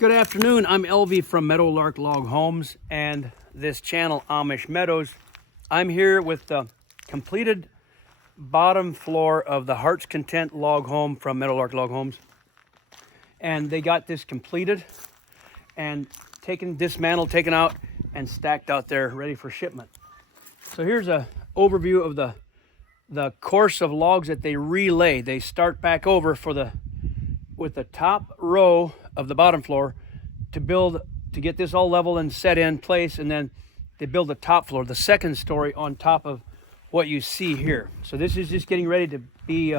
Good afternoon, I'm Elvis from Meadowlark Log Homes and this channel, Amish Meadows. I'm here with the completed bottom floor of the Heart's Content log home from Meadowlark Log Homes. And they got this completed and dismantled, taken out, and stacked out there ready for shipment. So here's an overview of the course of logs that they relay. They start back over with the top row of the bottom floor to get this all level and set in place, and then they build the top floor, the second story, on top of what you see here. So this is just getting ready to be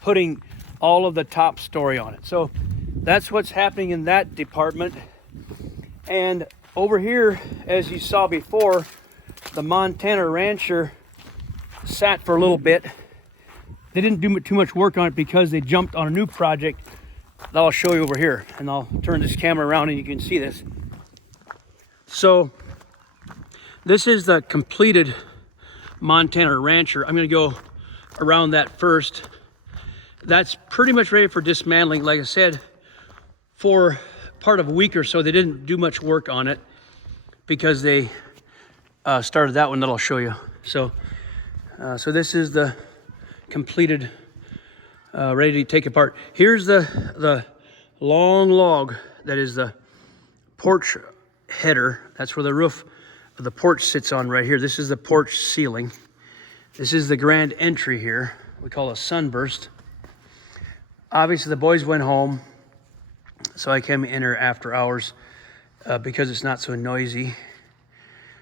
putting all of the top story on it. So that's what's happening in that department. And over here, as you saw before, the Montana rancher sat for a little bit. They didn't do too much work on it because they jumped on a new project that I'll show you over here. And I'll turn this camera around and you can see this. So this is the completed Montana rancher. I'm going to go around that first. That's pretty much ready for dismantling. Like I said, for part of a week or so, they didn't do much work on it because they started that one that I'll show you. So this is the completed, ready to take apart. Here's the long log that is the porch header. That's where the roof of the porch sits on right here. This is the porch ceiling. This is the grand entry here. We call a sunburst. Obviously the boys went home, so I came in here after hours because it's not so noisy.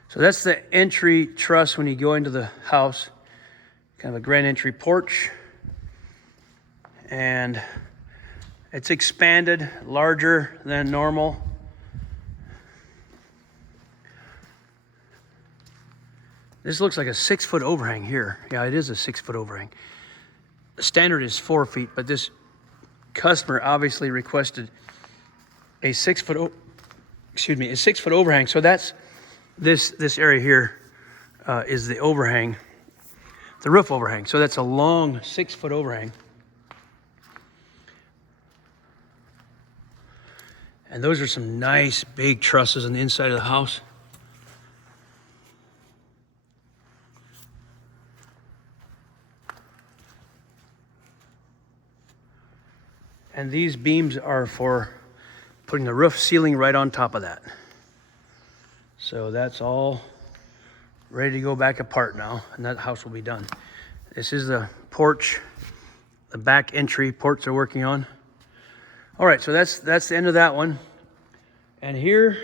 So that's the entry truss when you go into the house. Kind of a grand entry porch. And it's expanded, larger than normal. This looks like a 6-foot overhang here. Yeah, it is a 6-foot overhang. The standard is 4 feet, but this customer obviously requested a 6-foot overhang. So that's this area here is the overhang, the roof overhang. So that's a long 6-foot overhang. And those are some nice big trusses on the inside of the house. And these beams are for putting the roof ceiling right on top of that. So that's all ready to go back apart now, and that house will be done. This is the porch, the back entry porch they're working on. All right, so that's the end of that one. And here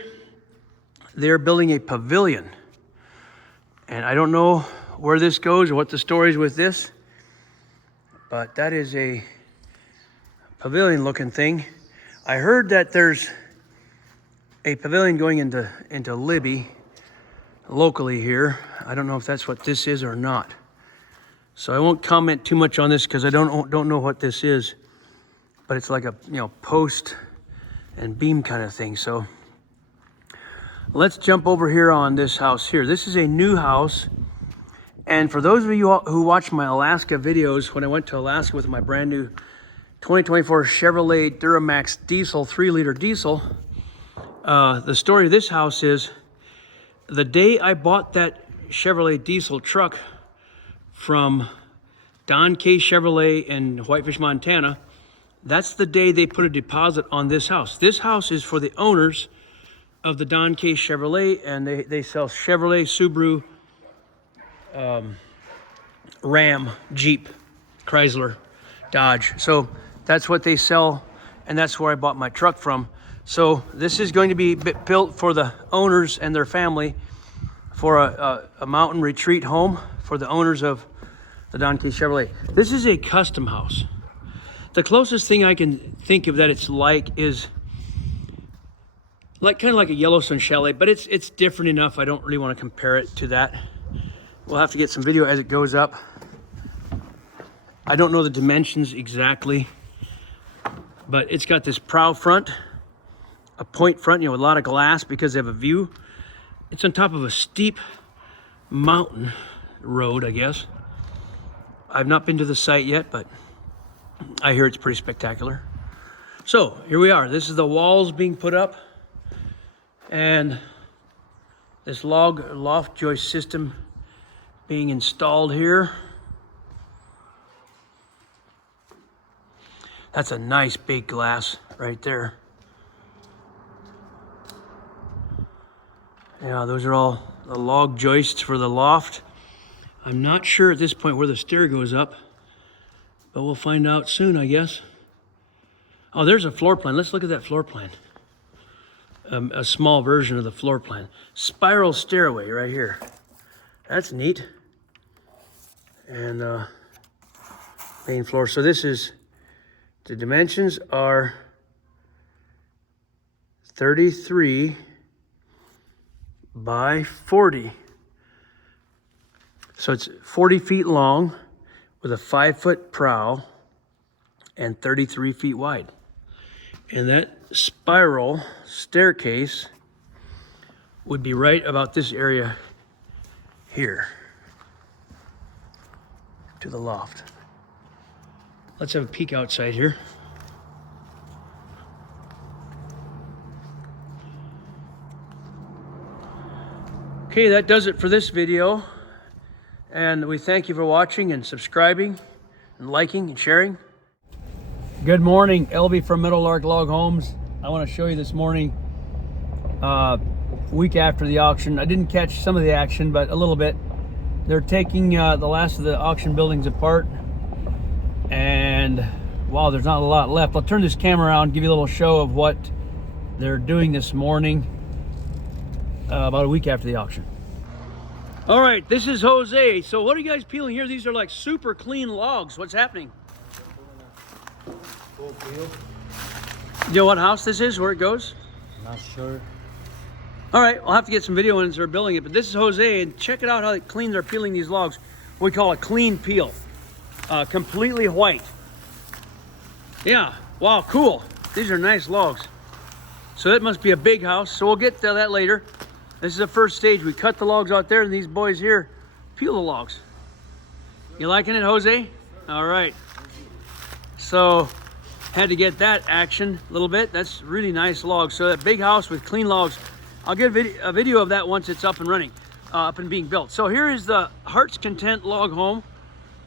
they're building a pavilion. And I don't know where this goes or what the story is with this, but that is a pavilion looking thing. I heard that there's a pavilion going into Libby locally here. I don't know if that's what this is or not. So I won't comment too much on this because I don't know what this is. But it's like a post and beam kind of thing. So let's jump over here on this house here. This is a new house. And for those of you who watch my Alaska videos, when I went to Alaska with my brand new 2024 Chevrolet Duramax diesel, 3-liter diesel, the story of this house is the day I bought that Chevrolet diesel truck from Don K. Chevrolet in Whitefish, Montana, that's the day they put a deposit on this house. This house is for the owners of the Don K. Chevrolet, and they sell Chevrolet, Subaru, Ram, Jeep, Chrysler, Dodge. So that's what they sell, and that's where I bought my truck from. So this is going to be built for the owners and their family for a mountain retreat home for the owners of the Don K. Chevrolet. This is a custom house. The closest thing I can think of that it's like is kind of like a Yellowstone chalet, but it's different enough. I don't really want to compare it to that. We'll have to get some video as it goes up. I don't know the dimensions exactly, but it's got this prow front, a point front, with a lot of glass because they have a view. It's on top of a steep mountain road, I guess. I've not been to the site yet, but I hear it's pretty spectacular. So here we are. This is the walls being put up, and this log loft joist system being installed here. That's a nice big glass right there. Yeah, those are all the log joists for the loft. I'm not sure at this point where the stair goes up, but we'll find out soon, I guess. Oh, there's a floor plan. Let's look at that floor plan. A small version of the floor plan. Spiral stairway right here. That's neat. And main floor. So this is, the dimensions are 33 by 40. So it's 40 feet long with a 5-foot prow and 33 feet wide. And that spiral staircase would be right about this area here to the loft. Let's have a peek outside here. Okay, that does it for this video. And we thank you for watching and subscribing and liking and sharing. Good morning, Elvis from Meadowlark Log Homes. I want to show you this morning, week after the auction. I didn't catch some of the action, but a little bit. They're taking the last of the auction buildings apart, and wow, there's not a lot left. I'll turn this camera around, give you a little show of what they're doing this morning, about a week after the auction. All right, this is Jose. So what are you guys peeling here? These are like super clean logs. What's happening? You know what house this is, where it goes? Not sure. All right, I'll have to get some video when they're building it, but this is Jose, and check it out how clean they're peeling these logs. We call a clean peel. Completely white. Yeah, wow, cool. These are nice logs. So that must be a big house, so we'll get to that later. This is the first stage. We cut the logs out there, and these boys here peel the logs. You liking it, Jose? All right. So, had to get that action a little bit. That's really nice logs. So that big house with clean logs. I'll get a video of that once it's up and running, up and being built. So here is the Heart's Content log home.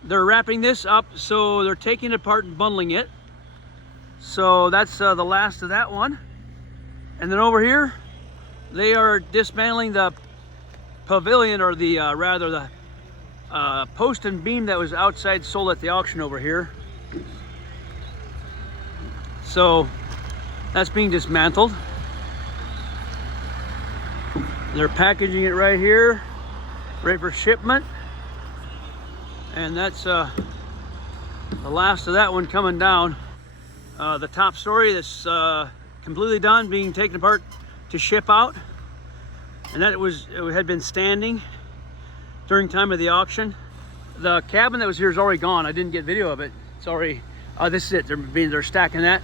They're wrapping this up, so they're taking it apart and bundling it. So that's the last of that one. And then over here, they are dismantling the pavilion, or the rather the post and beam that was outside sold at the auction over here. So that's being dismantled. They're packaging it right here, ready for shipment. And that's the last of that one coming down. The top story that's completely done, being taken apart to ship out. And that it had been standing during time of the auction. The cabin that was here is already gone. I didn't get video of it. It's already, this is it. They're stacking that,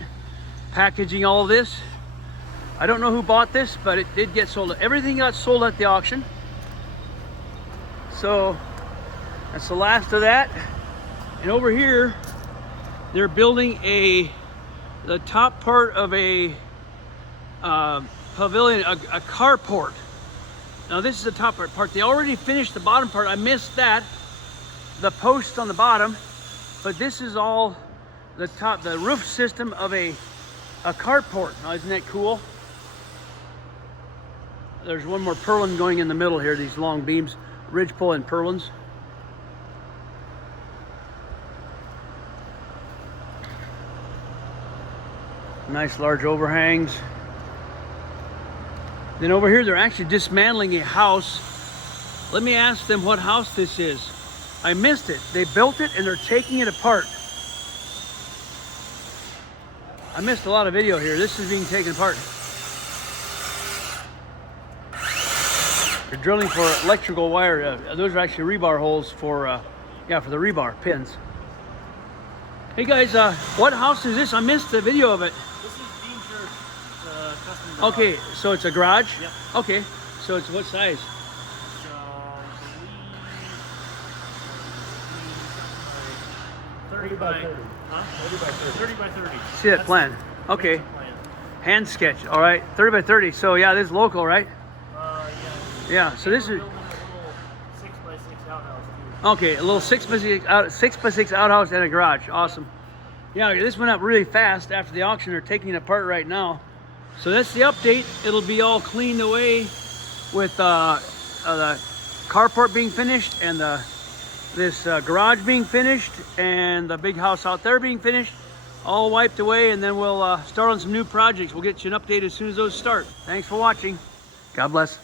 packaging all of this. I don't know who bought this, but it did get sold. Everything got sold at the auction. So that's the last of that. And over here, they're building the top part of a pavilion, a carport. Now this is the top part. They already finished the bottom part. I missed that, the post on the bottom, but this is all the top, the roof system of a carport. Now, isn't that cool? There's one more purlin going in the middle here, these long beams, ridgepole and purlins. Nice large overhangs. Then over here, they're actually dismantling a house. Let me ask them what house this is. I missed it. They built it and they're taking it apart. I missed a lot of video here. This is being taken apart. They're drilling for electrical wire. Those are actually rebar holes for the rebar pins. Hey guys, what house is this? I missed the video of it. This is Beam's custom garage. Okay, so it's a garage? Yep. Okay, so it's what size? It's, 30 by 30. Huh? 30 by 30. 30 by 30. See that plan? Okay. Plan. Hand sketch. All right. 30 by 30. So yeah, this is local, right? Yeah. Yeah. So this We're is building a little 6x6 outhouse too. okay. A little 6x6 outhouse and a garage. Awesome. Yeah, this went up really fast after the auction. They're taking it apart right now. So that's the update. It'll be all cleaned away with the carport being finished and this garage being finished and the big house out there being finished, all wiped away, and then we'll start on some new projects. We'll get you an update as soon as those start. Thanks for watching. God bless.